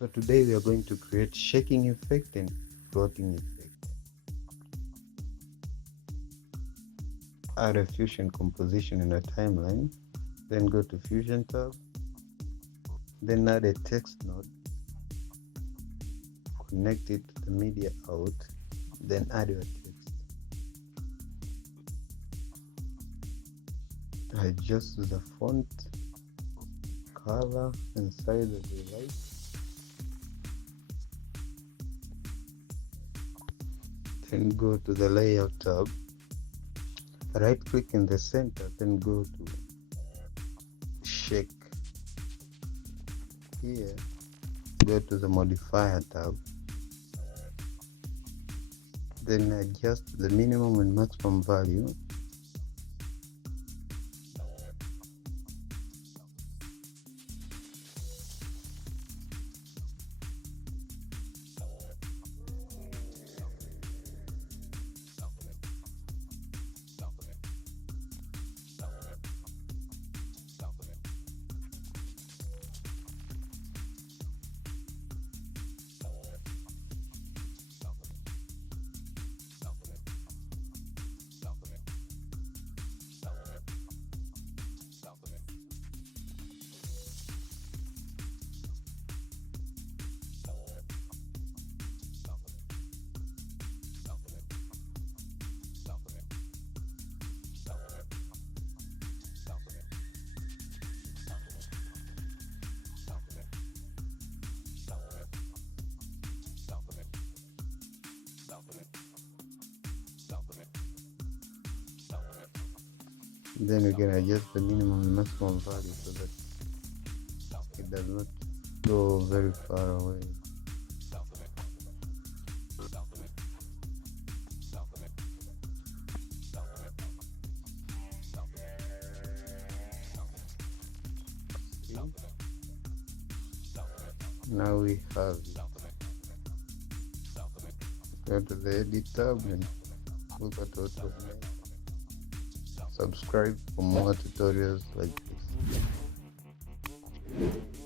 So today we are going to create shaking effect and floating effect. Add a fusion composition in a timeline, then go to Fusion tab, then add a text node, connect it to the media out, then add your text. Adjust the font, color, and size as you like. Then go to the layout tab, right click in the center, then go to shake. Here, go to the modifier tab, then adjust the minimum and maximum value. Then you can adjust the minimum and maximum value so that it does not go very far away. See? Now we have it. Go to the edit tab and look at what was made. Subscribe for more tutorials like this.